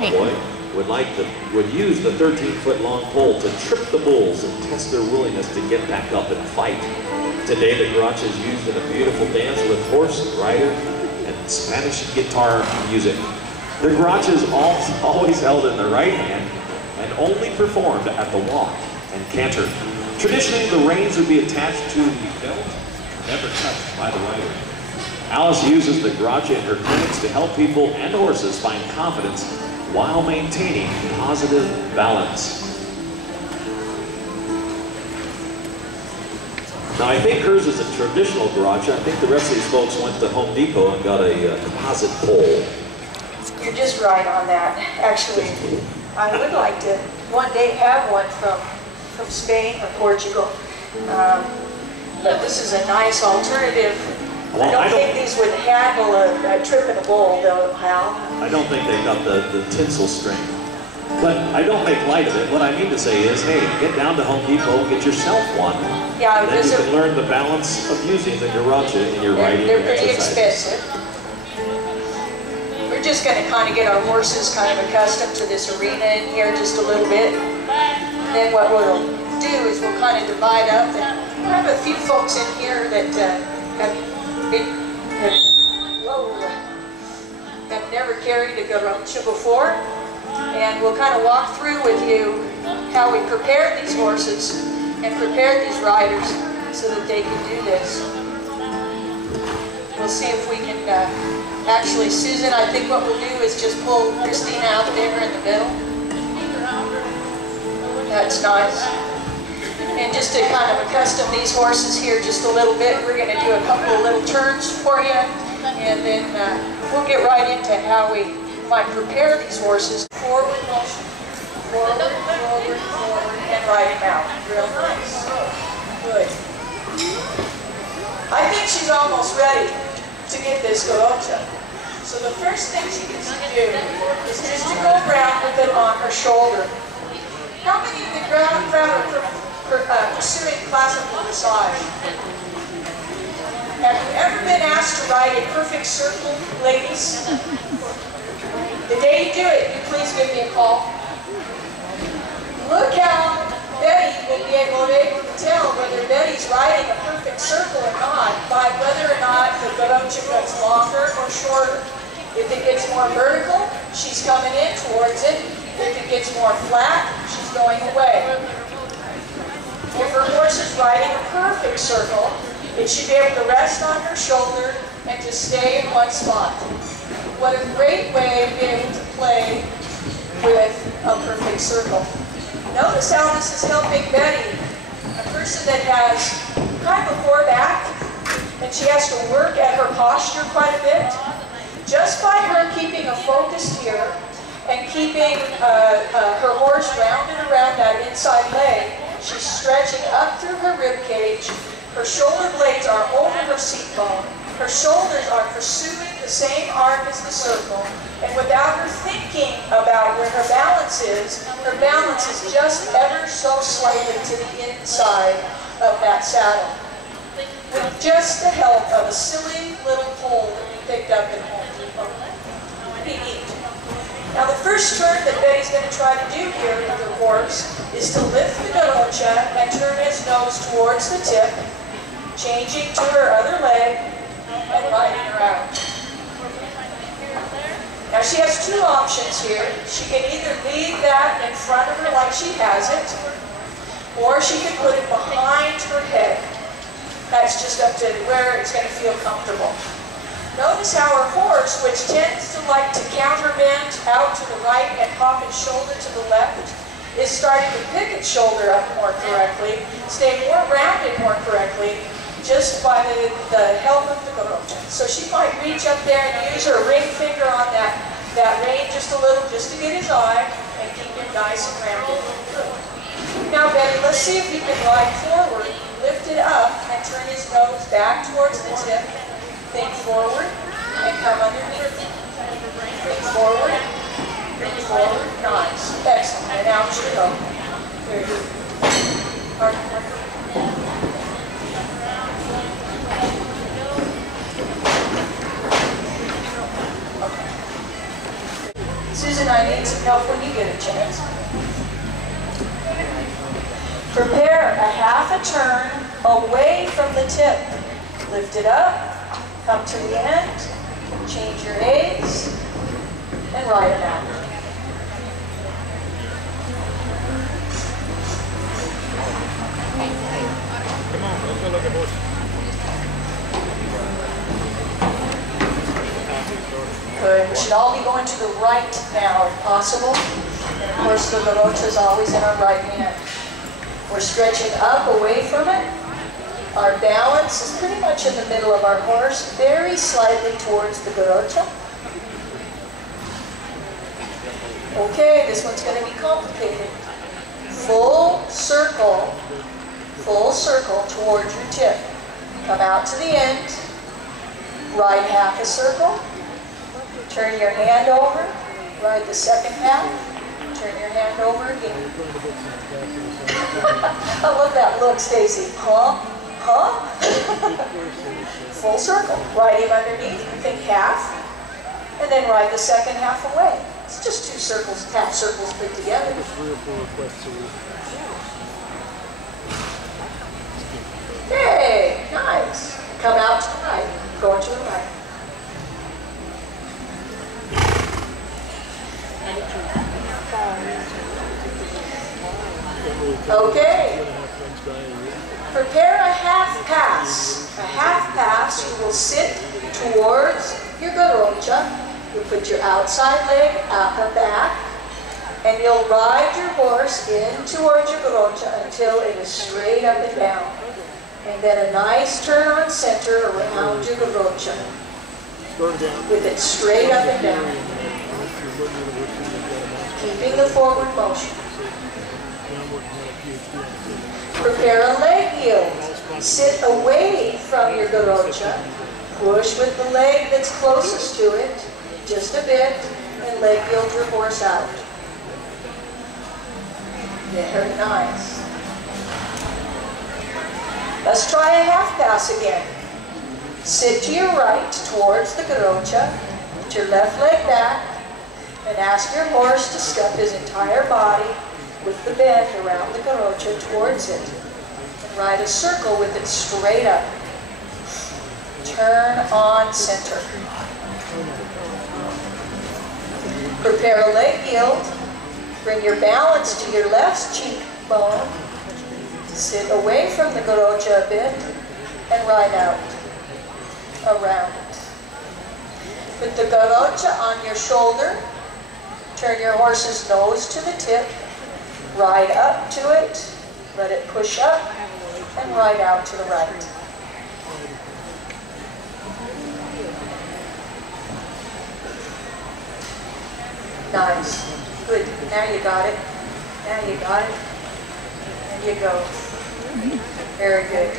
Boy would use the 13-foot-long pole to trip the bulls and test their willingness to get back up and fight. Today, the Garrocha is used in a beautiful dance with horse, rider, and Spanish guitar music. The Garrocha is always held in the right hand and only performed at the walk and canter. Traditionally, the reins would be attached to the belt, never touched by the rider. Alice uses the Garrocha in her clinics to help people and horses find confidence while maintaining positive balance. Now, I think hers is a traditional Garrocha. I think the rest of these folks went to Home Depot and got a composite pole. You're just right on that. Actually, I would like to one day have one from Spain or Portugal. But this is a nice alternative. Well, I don't think these would handle a trip in a bowl, though, Hal. I don't think they got the tinsel string. But I don't make light of it. What I mean to say is, hey, get down to Home Depot, get yourself one. Yeah, and then you can learn the balance of using the Garrocha in your riding They're pretty exercises. expensive. We're just going to kind of get our horses kind of accustomed to this arena in here just a little bit. And then what we'll do is we'll kind of divide up. And I have a few folks in here that have never carried a Garrocha before, and we'll kind of walk through with you how we prepared these horses and prepared these riders so that they can do this. We'll see if we can actually, Susan, I think what we'll do is just pull Christina out there in the middle. That's nice. And just to kind of accustom these horses here just a little bit, we're going to do a couple of little turns for you, and then we'll get right into how we might prepare these horses. Forward motion, forward, forward, forward, and ride him out. Real nice. Good. I think she's almost ready to get this Garrocha. So the first thing she gets to do is just to go around with it on her shoulder. How many of the crowd are pursuing classical massage? Have you ever been asked to ride a perfect circle, ladies? The day you do it, you please give me a call. Look how Betty will be able to tell whether Betty's riding a perfect circle or not by whether or not the Garrocha gets longer or shorter. If it gets more vertical, she's coming in towards it. If it gets more flat, she's going away. If her horse is riding a perfect circle, it should be able to rest on her shoulder and just stay in one spot. What a great way to be able to play with a perfect circle. Notice how this is helping Betty, a person that has kind of a poor back, and she has to work at her posture quite a bit. Just by her keeping a focus here and keeping her horse rounded around that inside leg, she's stretching up through her rib cage. Her shoulder blades are over her seat bone. Her shoulders are pursuing the same arc as the circle. And without her thinking about where her balance is just ever so slightly to the inside of that saddle. With just the help of a silly little pole that we picked up at Home Depot. Pretty neat. Now the first turn that Betty's going to try to do here with her horse is to lift the Garrocha and turn his nose towards the tip, changing to her other leg and riding her out. Now she has two options here. She can either leave that in front of her like she has it, or she can put it behind her head. That's just up to where it's going to feel comfortable. Notice how her horse, which tends to like to counterbend out to the right and pop its shoulder to the left, is starting to pick its shoulder up more correctly, stay more rounded more correctly, just by the help of the Garrocha. So she might reach up there and use her ring finger on that rein just a little, just to get his eye and keep him nice and rounded. Good. Now Betty, let's see if you can ride forward, lift it up, and turn his nose back towards the tip. Think forward, and come underneath. Think forward, nice. Excellent. And out you go. Very good. Susan, I need some help when you get a chance. Prepare a half a turn away from the tip. Lift it up, come to the end, change your aids, and ride it out. Come on, let's go look at horse. Good. We should all be going to the right now if possible. And of course the Garrocha is always in our right hand. We're stretching up away from it. Our balance is pretty much in the middle of our horse, very slightly towards the Garrocha. Okay, this one's going to be complicated. Full circle towards your tip. Come out to the end, ride half a circle, turn your hand over, ride the second half, turn your hand over again. I love that look, Stacy. Huh? Huh? Full circle. Ride him underneath, think half, and then ride the second half away. It's just two circles, half circles put together. 3 or 4 requests a week. Okay, nice. Come out to the right, going to the right. Okay. Prepare a half pass. A half pass, you will sit towards your Garrocha. You put your outside leg out the back, and you'll ride your horse in towards your Garrocha until it is straight up and down. And then a nice turn on center around your Garrocha. With it straight up and down. Keeping the forward motion. Prepare a leg yield. Sit away from your Garrocha. Push with the leg that's closest to it, just a bit, and leg yield your horse out. Very nice. Let's try a half pass again. Sit to your right towards the Garrocha, put your left leg back, and ask your horse to step his entire body with the bend around the Garrocha towards it. And ride a circle with it straight up. Turn on center. Prepare a leg yield. Bring your balance to your left cheekbone. Sit away from the Garrocha a bit and ride out around it. Put the Garrocha on your shoulder. Turn your horse's nose to the tip. Ride up to it. Let it push up and ride out to the right. Nice. Good. Now you got it. Now you got it. And you go. Very good.